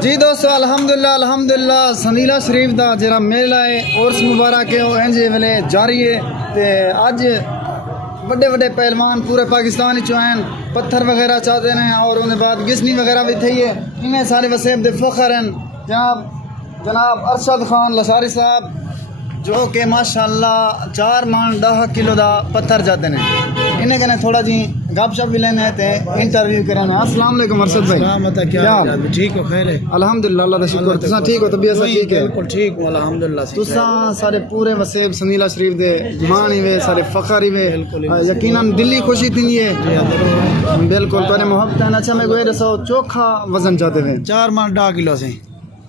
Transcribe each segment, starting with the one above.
जी दोस्तों अल्हम्दुलिल्लाह अल्हम्दुलिल्लाह संदीला शरीफ दा जरा मेला है उर्स मुबारक है वो इंज वेले जारी है ते अज बड़े बड़े पहलवान पूरे पाकिस्तान चो हैं पत्थर वगैरह चाहते हैं और उन्हें बाद गिसनी वगैरह भी थी है इन्हें सारे वसेब दे फखर हैं जनाब अरशद खान लसारी साहब जो कि माशाअल्लाह 4 मन 10 किलो दा पत्थर जाते हैं इन्हें कने थोड़ा जी गपशप भी लेने ते इंटरव्यू कराने। अस्सलाम वालेकुम अरशद भाई, क्या ठीक हो? खैर है अल्हम्दुलिल्लाह अल्लाह दा शुक्र। तुसा ठीक हो? तबीयत सब ठीक है? बिल्कुल ठीक हूं अल्हम्दुलिल्लाह। तुसा सारे पूरे वसेब संदीला शरीफ दे मान ही वे सारे फखर ही वे यकीनन दिल्ली खुशी थी है बिल्कुल तोने मोहब्बत है। अच्छा मैं कोई दसो चोखा वजन चाहते थे 4 मन 10 किलो से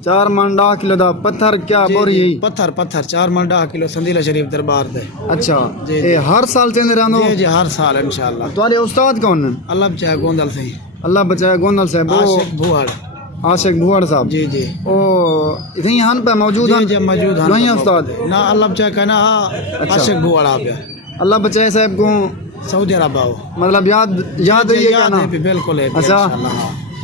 4 मन 10 किलो दा पत्थर क्या बोरी यही पत्थर 4 मन 10 किलो संदीला शरीफ दरबार दे। अच्छा ये हर साल चंदे रहंदो? जी हर साल इंशाल्लाह। तुम्हारे उस्ताद कौन है? अल्लाह बचाए गोंदल से। अल्लाह बचाए गोंदल से आशिक भुआड़। आशिक भुआड़ साहब जी जी ओ इथे हन पे मौजूद हैं? जी मौजूद हैं वही उस्ताद ना अल्लाह बचाए कहना आशिक भुआड़ आ गया। अल्लाह बचाए साहब को सऊदी अरब आओ मतलब याद है क्या ना? बिल्कुल है। अच्छा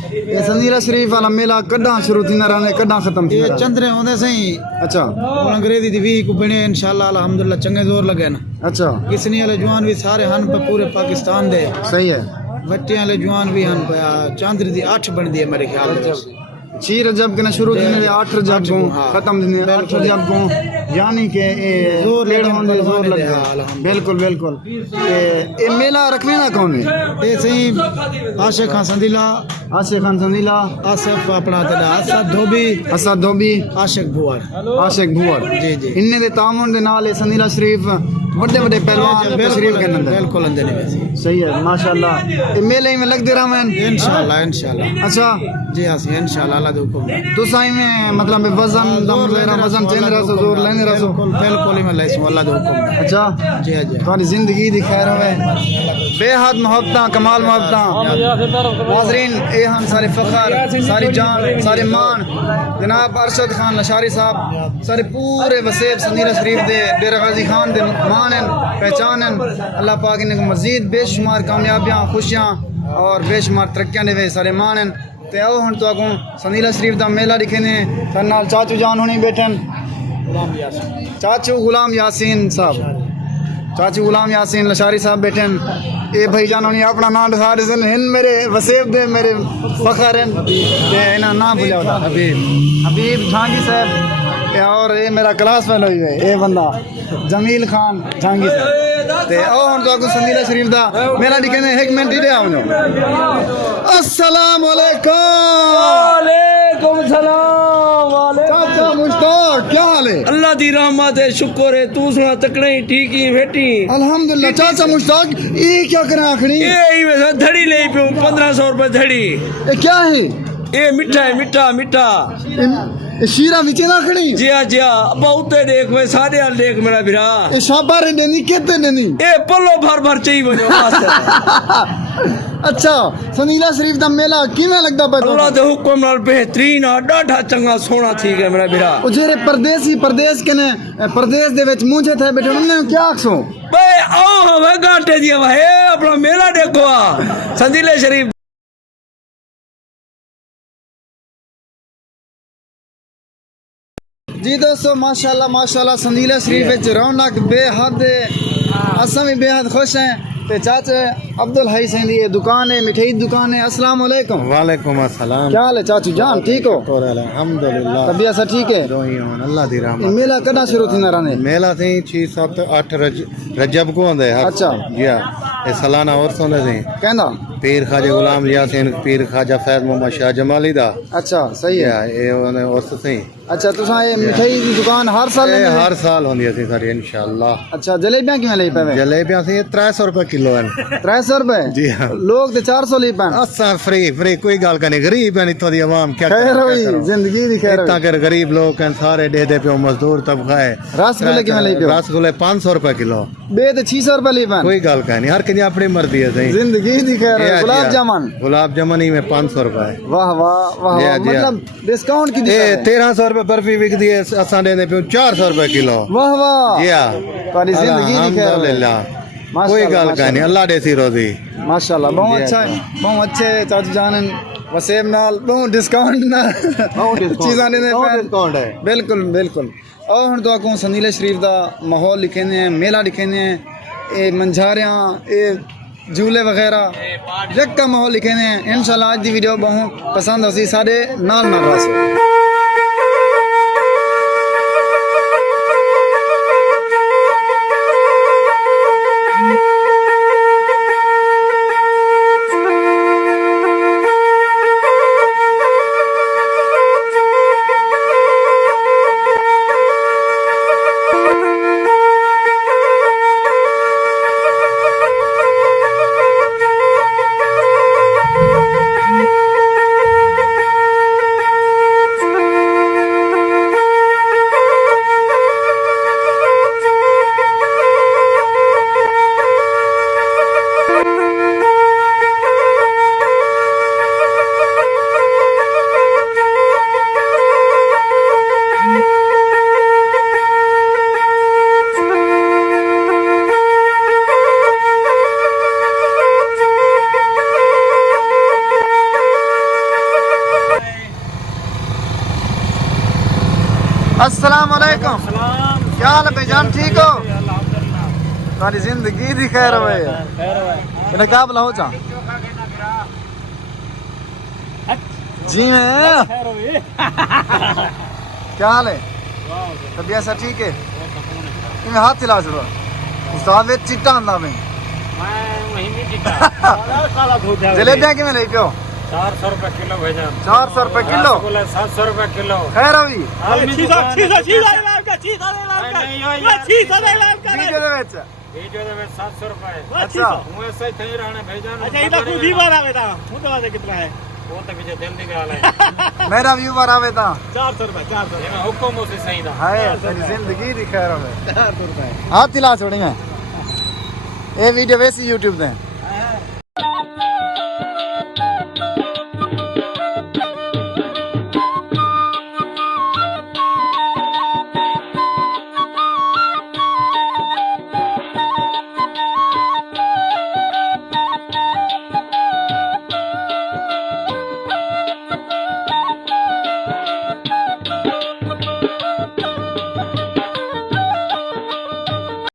ये संदीला शरीफ वाला मेला कड्डा शुरू थी ना रहने कड्डा खत्म थी? ये चंद्रे होंदे सही। अच्छा और अंग्रेजी दी 20 को बने इंशाल्लाह अल्हम्दुलिल्लाह चंगे जोर लगे ना। अच्छा किसनी वाले जवान भी सारे हन पे पूरे पाकिस्तान दे सही है। बच्चे वाले जवान भी हन पे चांद्री दी 8 बन दी है मेरे ख्याल में। 6 रजब के ना शुरू थी 8 रजब को खत्म थी 8 रजब को यानी के जोर लगे बिल्कुल बिल्कुल। ये मेला रखने ना कौन है? ये सही आशिक खान संदीला आशिक खान संदीला आसिफ अपना तेरा असद धोबी आशिक भुआड़ जी जी इन्ने दे तामुन दे नाल संदीला शरीफ बड़े बड़े पहलवान शरीफ के अंदर बिल्कुल अंदर नहीं सही है माशाल्लाह। ये मेले में लगते रहन इंशाल्लाह। अच्छा जी हां इंशाल्लाह अल्लाह दे हुक्म तो सही में मतलब वजन दम लेना वजन चेंज रहा जोर लेने रहा बिल्कुल मैं लाइस अल्लाह दे हुक्म। अच्छा जी हां जी तुम्हारी जिंदगी दी खैर होवे बेहद मोहब्बत कमाल मोहब्बत नाज़रीन ए हम सारे फखर सारी जान सारे मान जनाब अरशद खान लशारी साहब सारे पूरे वसेब संदीला शरीफ दे डेरा गाजी खान दे मान पहचान अल्लाह पाक इन्हें मजीद बेशुमार कामयाबियाँ खुशियाँ और बेशुमार तरक्कियाँ दे सारे मान ते आओ हम तो अगों संदीला शरीफ दा मेला दिखे ने सारे नाल चाचू जान होनी बैठन चाचू गुलाम यासीन साहब चाचू गुलाम यासीन लशारी साहब बैठन ये भाई जान होनी अपना नाम सारे हिन मेरे वसेब दे मेरे फखर हैं ते इना नाम भूलिया होता हबीब झांगी साहब और ये मेरा क्लास फेलो ही है ये बंदा जमील खान झांगी साहब ते आओ हम तो अगों संदीला शरीफ दा मेला दिखे ने 1 मिनट ही दे आओ अस्सलाम वालेकुम सलाम चाचा मुश्ताक क्या हाल है? अल्लाह दी रहमत है शुक्र है तू सुना तकड़े ही ठीक ही बेटी अल्हम्दुलिल्लाह। चाचा मुश्ताक ये क्या करा आखनी? ये वैसा धड़ी ले पियो 1500 रुपए धड़ी। ये क्या है? ये मिठा है मिठा ये शीरा विचे ना खड़ी? जी अब उते देख वे सारे हाल देख मेरा भिरा ये शाबार देनी केते देनी? ए पलो भर चाहिए बनो अच्छा संदीला शरीफ दा मेला किवें लगदा पे? अल्लाह दे हुक्म नाल बेहतरीन डाढा चंगा सोना थी गया मेरा भिरा। ओ जेरे परदेश के ने परदेश दे विच मुंजे थे बैठे उन्हें क्या आखसो बे आओ हवे गांटे दिया भाई अपना मेला देखो संदीला शरीफ। जी दोस्तों माशाल्लाह माशाल्लाह संदीला शरीफ विच रौनक बेहद असम भी बेहद खुश हैं ते चाचे अब्दुल हई सेंदी ये दुकान है मिठाई दुकान है। अस्सलाम वालेकुम। वालेकुम अस्सलाम। क्या हाल है चाचू जान ठीक हो? अल्हम्दुलिल्लाह तबीयत सब ठीक है? अल्लाह दी रहमत। मेला कदा शुरू थी ना रहने? मेला थी 6 7 8 रजब को होंदे। अच्छा जी हां ये सालाना उर्स होंदे थे कहंदा पीर ख्वाजा गुलाम यासीन पीर ख्वाजा फैज मोहम्मद शाह जमाली दा। अच्छा सही है ये ओने उर्स थी। अच्छा तुसा ये मिठाई दी दुकान हर साल हर साल होंदी थी सारी इंशाल्लाह। अच्छा जलेबियां किवें ले पावे? जलेबियां थी 300 रुपए किलो हैं। 300 रुपए? जी हां लोग ते 400 ले पान। असा फ्री कोई गाल का नहीं गरीब है इत्थों दी आवाम क्या खैर होई जिंदगी दी खैर इतना कर गरीब लोग हैं सारे दे दे पे मजदूर तबका है। रसगुल्ले किवें ले पियो? रसगुल्ले 500 रुपए किलो बे ते 600 रुपए ले पान। कोई गाल का नहीं हर किसी अपनी मर्जी है सही जिंदगी दी खैर है। गुलाब जामुन ही में 500 रुपए। वाह वाह वाह मतलब डिस्काउंट की 1300 रुपए बर्फी बिकती है असा दे पे 400 रुपए किलो। वाह वाह जी हां तारी जिंदगी दी खैर अल्हम्दुलिल्लाह कोई गाल का नहीं अल्लाह दे सी रोजी माशाल्लाह बहुत अच्छा है बहुत अच्छे चाचू जान वसेब नाल बहुत डिस्काउंट ना चीज़ां ने डिस्काउंट है बिल्कुल बिल्कुल और हुण तो आको संदीले शरीफ दा माहौल लिखेंदे हैं मेला लिखेंदे हैं ये मंझारियां ये झूले वगैरह यक्का माहौल लिखेंदे हैं इंशाल्लाह आज दी वीडियो बहुत पसंद होसी सारे नाल रहो अस्सलाम वालेकुम क्या हाल है भाईजान ठीक हो तुम्हारी जिंदगी दी खैर होवे मैंने क्या बुला हो चा जी मैं क्या हाल है तबीयत सब ठीक है तुम्हें हाथ हिला छो उस्ताद वे चिट्टा आंदा मैं महीने चिट्टा जलेबियां किवें ले पियो 400 रुपए किलो भेजा 400 रुपए किलो 700 रुपए किलो खैर होवी वीडियो ਦੇ ਵਿੱਚ ਦੇ ਵਿੱਚ 700 रुपए अच्छा हूं ऐसे ही रहने भेजा अच्छा इधर खुद ही बार आवे था हूं तो वादे कितना है वो तो मुझे दिल दी गल है मेरा व्यूवर आवे ता 400 रुपए 400 ये हुक्म उसे सही दा हाय तेरी जिंदगी दी खैर होवे 400 रुपए हाथ हिला छोड़ी मैं ये वीडियो वैसी YouTube ते